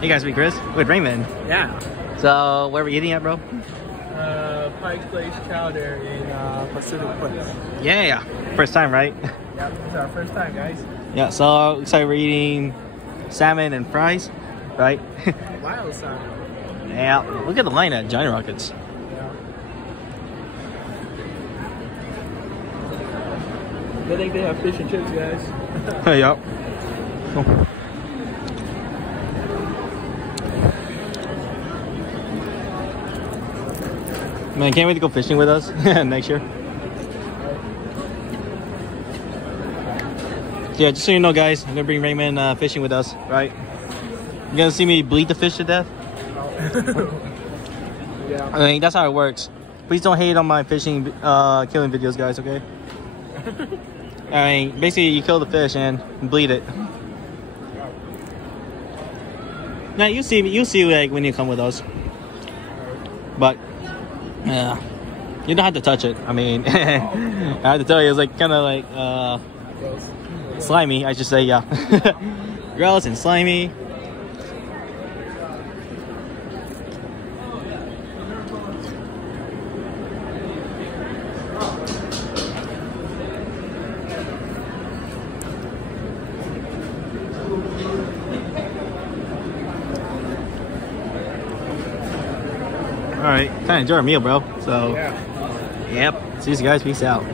Hey guys, we Chris with Raymond. Yeah. So, where are we eating at, bro? Pike place Chowder in Pacific Place. Yeah. First time, right? Yeah, this is our first time, guys. Yeah, so excited we're eating salmon and fries, right? Wild salmon. Yeah, look at the line at Giant Rockets. Yeah. I think they have fish and chips, guys. Yep. Cool. Man, can't wait to go fishing with us next year. Yeah, just so you know, guys, I'm gonna bring Raymond fishing with us, right? You're gonna see me bleed the fish to death. Yeah. I mean, that's how it works. Please don't hate on my fishing, killing videos, guys. Okay? I mean, basically, you kill the fish and bleed it. Now you see like when you come with us, but yeah, you don't have to touch it. I mean, I have to tell you, it's like kind of like slimy. I should say, yeah, gross and slimy. All right, kind of enjoy our meal, bro. So, Yeah. yep. See you guys. Peace out.